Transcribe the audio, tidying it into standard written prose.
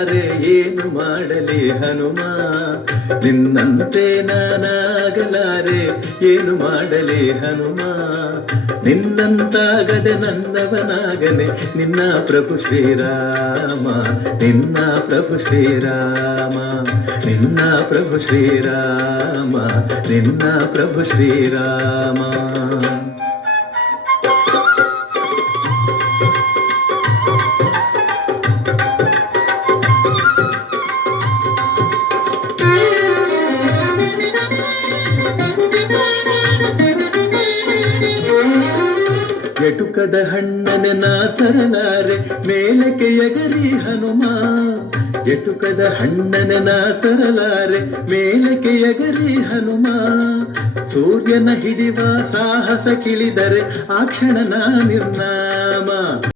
ನಾನಾಗಲಾರೆ ಏನು ಮಾಡಲಿ ಹನುಮ, ನಿನ್ನಂತೆ ನಾನಾಗಲಾರೆ ಏನು ಮಾಡಲಿ ಹನುಮ, ನಿನ್ನಂತಾಗದೆ ನನ್ನವನಾಗನೆ ನಿನ್ನ ಪ್ರಭು ಶ್ರೀರಾಮ, ನಿನ್ನ ಪ್ರಭು ಶ್ರೀರಾಮ, ನಿನ್ನ ಪ್ರಭು ಶ್ರೀರಾಮ, ನಿನ್ನ ಪ್ರಭು ಶ್ರೀರಾಮ. ಎಟುಕದ ಹಣ್ಣನೆ ನಾ ತರಲಾರೆ ಮೇಲಕ್ಕೆ ಎಗರಿ ಹನುಮ, ಎಟುಕದ ಹಣ್ಣನೆ ನಾ ತರಲಾರೆ ಮೇಲಕ್ಕೆ ಎಗರಿ ಹನುಮ, ಸೂರ್ಯನ ಹಿಡಿವ ಸಾಹಸ ಕಿಳಿದರೆ ಆ ಕ್ಷಣ ನಾ ನಿರ್ನಾಮ,